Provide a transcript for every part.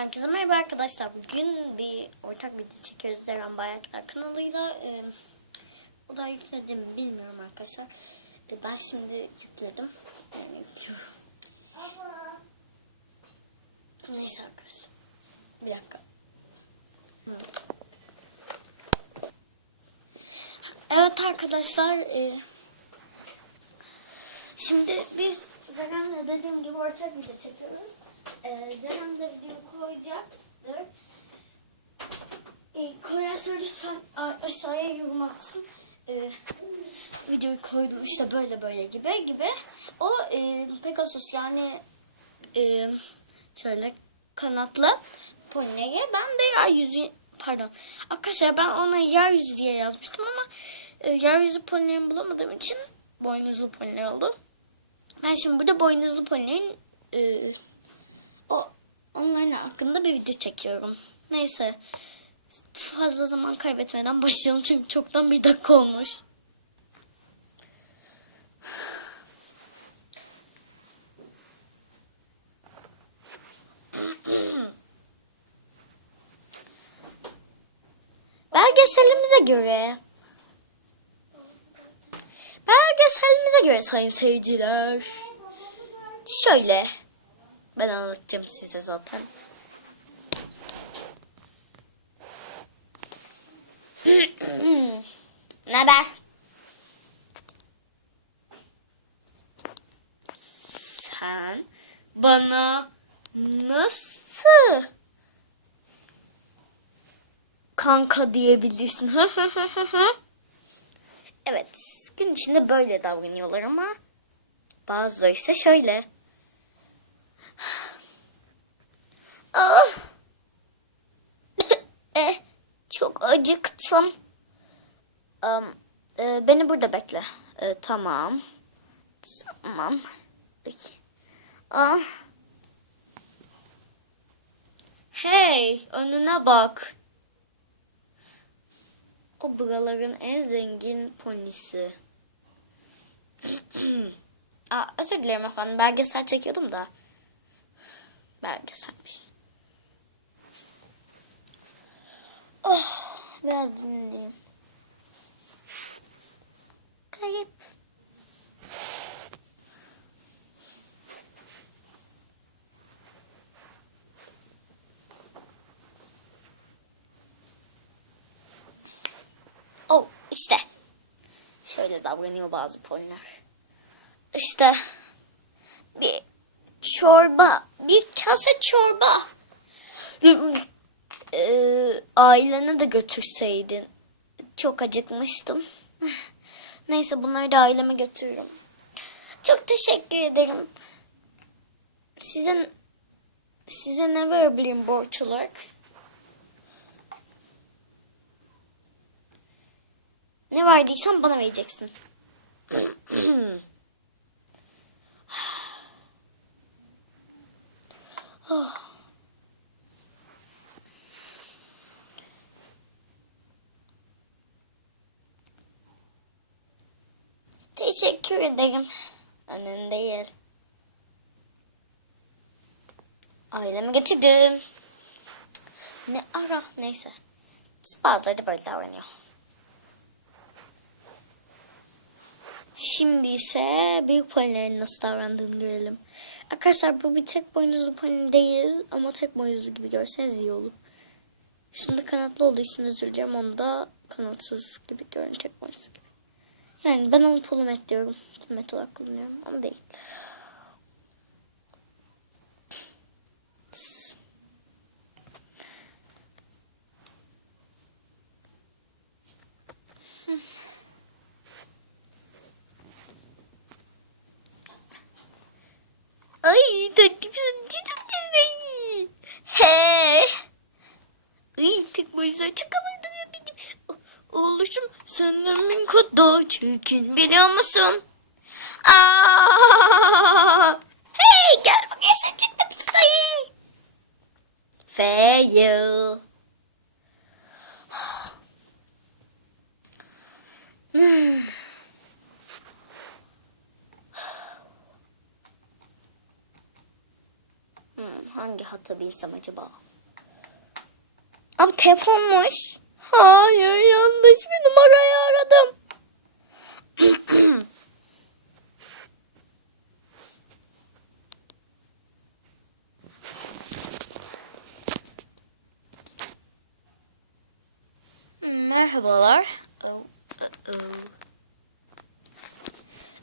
Herkese merhaba arkadaşlar. Bugün bir ortak video çekiyoruz Zeren Bayraktar kanalıyla. Ee, o da yükledim mi bilmiyorum arkadaşlar. Ee, ben şimdi yükledim. Yani yüklüyorum. Neyse arkadaşlar. Bir dakika. Evet arkadaşlar. e, şimdi biz Zeren'le dediğim gibi ortak video çekiyoruz. Ee, Zeren de video koyacaktır. Ee, koyarsa lütfen aşağıya yorum atsın. Ee, videoyu koydum işte böyle böyle gibi gibi. O e, Pegasus yani e, şöyle kanatlı poniye ben de yeryüzü pardon arkadaşlar ben ona yeryüzü diye yazmıştım ama e, yeryüzü ponilerini bulamadığım için boynuzlu poniler oldu. Ben şimdi burada boynuzlu ponilerin e, o onların hakkında bir video çekiyorum. Neyse fazla zaman kaybetmeden başlayalım çünkü çoktan bir dakika olmuş. Belgeselimize göre Belgeselimize göre sayın seyirciler Şöyle ben anlatacağım size zaten. ne haber? Sen bana nasıl kanka diyebilirsin? evet, gün içinde böyle davranıyorlar ama bazıları ise şöyle. Ah. eh, çok acıktım. Um, e, beni burada bekle. E, tamam. Tamam. Ah. Hey, önüne bak. O buraların en zengin ponisi. Aa, özür dilerim efendim. Belgesel çekiyordum da. Belgeselmiş. Oh, biraz dinleyeyim. Kayıp. Oh, işte. Şöyle davranıyor bazı poliler. İşte bir çorba, bir kase çorba. Ee, ailene de götürseydin. Çok acıkmıştım. Neyse bunları da aileme götürürüm. Çok teşekkür ederim. Size size ne verebilirim borç olarak? Ne verdiysen bana vereceksin. oh. Teşekkür ederim. Önemli değil. Ailemi getirdim. Ne ara neyse. Bazıları da böyle davranıyor. Şimdi ise büyük ponilerin nasıl davrandığını görelim. Arkadaşlar bu bir tek boynuzlu pony değil ama tek boynuzlu gibi görseniz iyi olur. Şunda kanatlı olduğu için özür dilerim. Onu da kanatsız gibi görün tek boynuzlu gibi. Yani ben onu pulumet diyorum. Pulumet olarak kullanıyorum ama değil. Ay tatlısın tatlısın. He. Ay tek başına çıkamadım ya benim. Oğluşum senin kadar çirkin biliyor musun? Aa! Hangi hatı mı değilsem acaba? Ama telefonmuş. Hayır yanlış bir numarayı aradım. Merhabalar. Oh, uh-oh.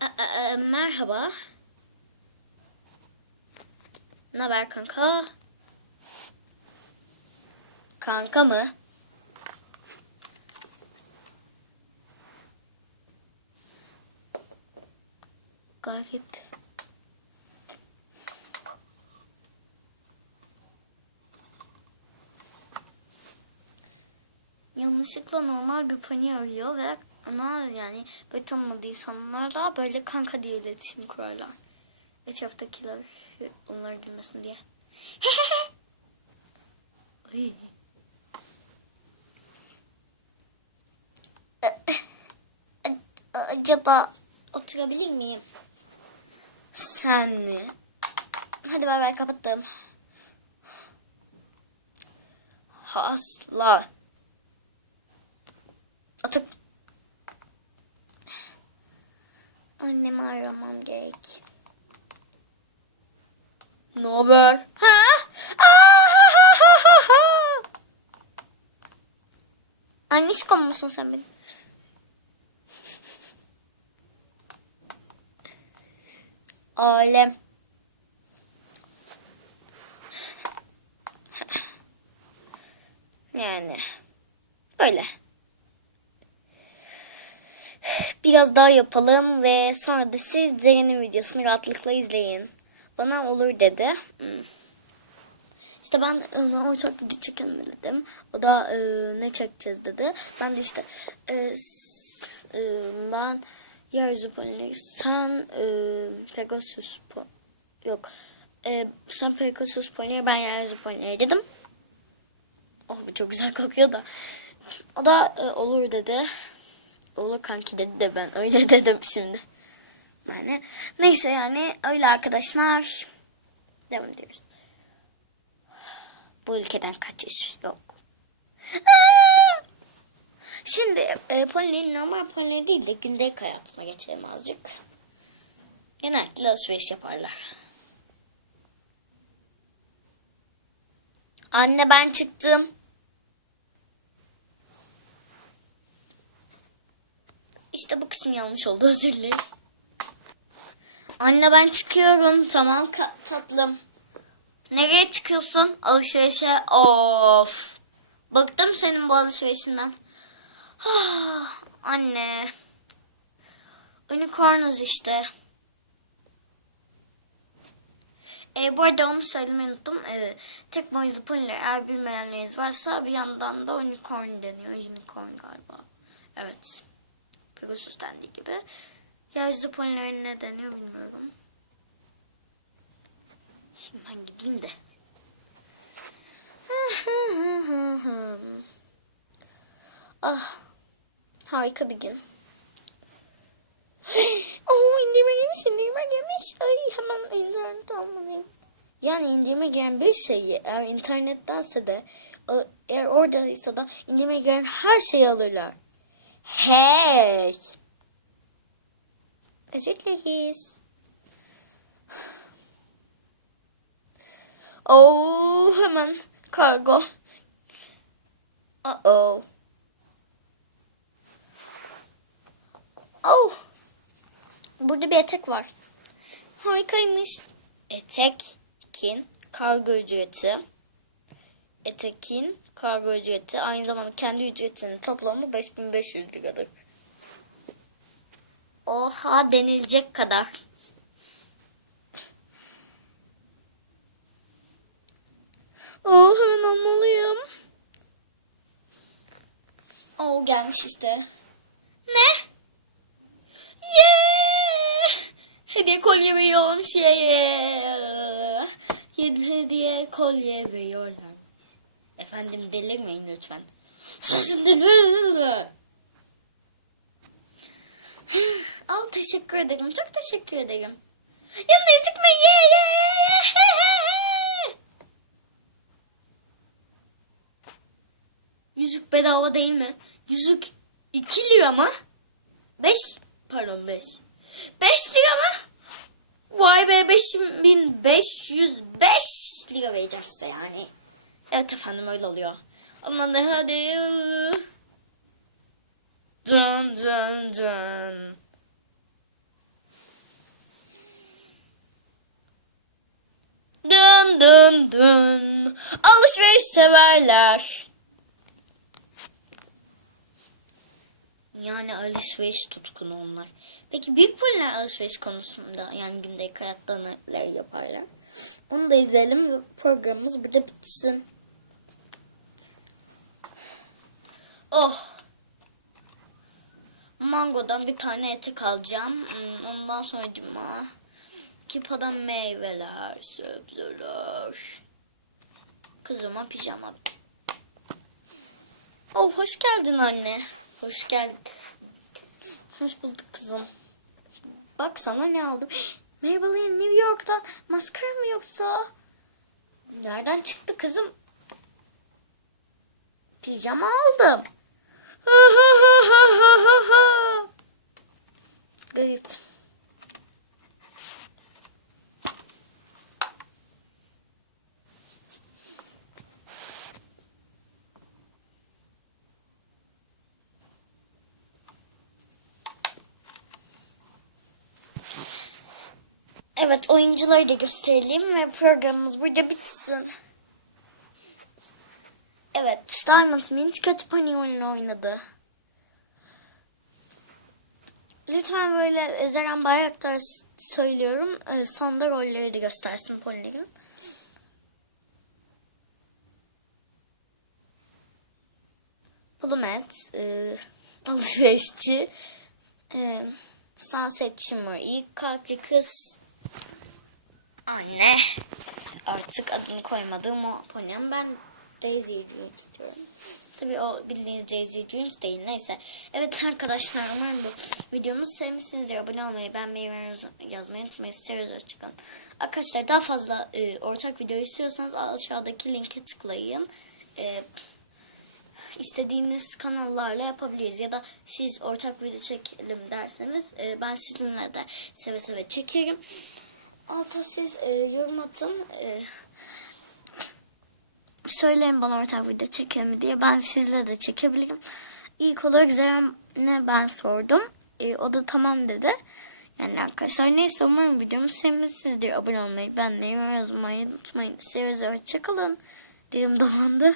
Aa, aa, merhaba. Ne haber kanka? Kanka mı? Garip. Yanlışlıkla normal bir pani arıyor ve ona yani böyle tanımadığı insanlarla böyle kanka diye iletişim kurarlar. Etraftakiler onlar gülmesin diye. Ay. Acaba oturabilir miyim? Sen mi? Hadi bay bay kapattım. Aslan. Otur. Annemi aramam gerek. Ne haber? Ha? Annişkom musun sen benim? Alem. Yani böyle. Biraz daha yapalım ve sonra da siz Zeynep'in videosunu rahatlıkla izleyin. Bana olur dedi. Hmm. İşte ben ona ortak video çekelim dedim. O da e, ne çekeceğiz dedi. Ben de işte e, e, ben yeryüzü polileri sen e, Pegasus yok e, sen Pegasus polileri ben yeryüzü polileri dedim. Oh bu çok güzel kokuyor da. O da e, olur dedi. Olur kanki dedi de ben öyle dedim şimdi. Yani neyse yani öyle arkadaşlar. Devam ediyoruz. Bu ülkeden kaçış yok. Şimdi e, Poli'nin normal Poli değil de gündelik hayatına geçelim azıcık. Genellikle alışveriş yaparlar. Anne ben çıktım. İşte bu kısım yanlış oldu özür dilerim. Anne ben çıkıyorum. Tamam tatlım. Nereye çıkıyorsun? Alışverişe. Of. Bıktım senin bu alışverişinden. Ah, Anne. Unicornuz işte. E, bu arada onu söylemeyi unuttum. E, tek boyunlu poniler eğer bilmeyenleriniz varsa bir yandan da unicorn deniyor. Unicorn galiba. Evet. Pegasus dendiği gibi. Yeryüzü ponilerine ne deniyor bilmiyorum. Şimdi ben gideyim de. ah. Harika bir gün. oh indirme gelmiş indirme gelmiş. Ay hemen internet almalıyım. Yani indirime giren bir şeyi eğer internettense de e- eğer oradaysa da indirime giren her şeyi alırlar. Hey! Özür dileriz. Oh hemen kargo. Uh oh. Oh. Burada bir etek var. Harikaymış. Etekin kargo ücreti. Etekin kargo ücreti aynı zamanda kendi ücretinin toplamı 5500 liradır. Oha denilecek kadar. Oh hemen almalıyım. Oh gelmiş işte. Ne? Yeah! Hediye kolye veriyorum şeye. Hediye kolye veriyorlar. Efendim delirmeyin lütfen. Al teşekkür ederim. Çok teşekkür ederim. Yanına çıkma. Ye ye ye. Yüzük bedava değil mi? Yüzük 2 lira mı? 5 pardon 5. 5 lira mı? Vay be 5505 lira vereceğim size yani. Evet efendim öyle oluyor. Allah ne hadi. Dın dın dın. Dın dın dın. Alışveriş severler. Yani alışveriş tutkunu onlar. Peki büyük poliler alışveriş konusunda yani gündelik hayatlarını ne yaparlar? Onu da izleyelim ve programımız burada bitsin. Oh. Mangodan bir tane etek alacağım. Hmm, Ondan sonra cuma. Kipadan meyveler, sebzeler. Kızıma pijama. Oh hoş geldin anne. Hoş geldik. Hoş bulduk kızım. Bak sana ne aldım. Maybelline New York'tan maskara mı yoksa? Nereden çıktı kızım? Pijama aldım. Garip. Evet oyuncuları da gösterelim ve programımız burada bitsin. Evet Diamond Mint kötü pony oyunu oynadı. Lütfen böyle Zeren Bayraktar söylüyorum. e, Sonda rolleri de göstersin Pony'lerin. Blumet, e, alışverişçi, e, Sunset Shimmer, ilk kalpli kız, anne. Artık adını koymadığım o ponyam ben Daisy Dreams diyorum. Tabii o bildiğiniz Daisy Dreams değil neyse. Evet arkadaşlar umarım bu videomuzu sevmişsinizdir. Abone olmayı, beğenmeyi ve yazmayı unutmayın. Seviyoruz hoşçakalın. Arkadaşlar daha fazla e, ortak video istiyorsanız aşağıdaki linke tıklayın. E, istediğiniz kanallarla yapabiliriz. Ya da siz ortak video çekelim derseniz e, ben sizinle de seve seve çekerim. Alta siz e, yorum atın. E, söyleyin bana ortak video çekelim diye. Ben sizle de çekebilirim. İlk olarak Zeren'e ben sordum. E, o da tamam dedi. Yani arkadaşlar neyse umarım videomu sevmişsinizdir. Abone olmayı, beğenmeyi ve yazmayı unutmayın. Seviyoruz. Hoşçakalın. Dilim dolandı.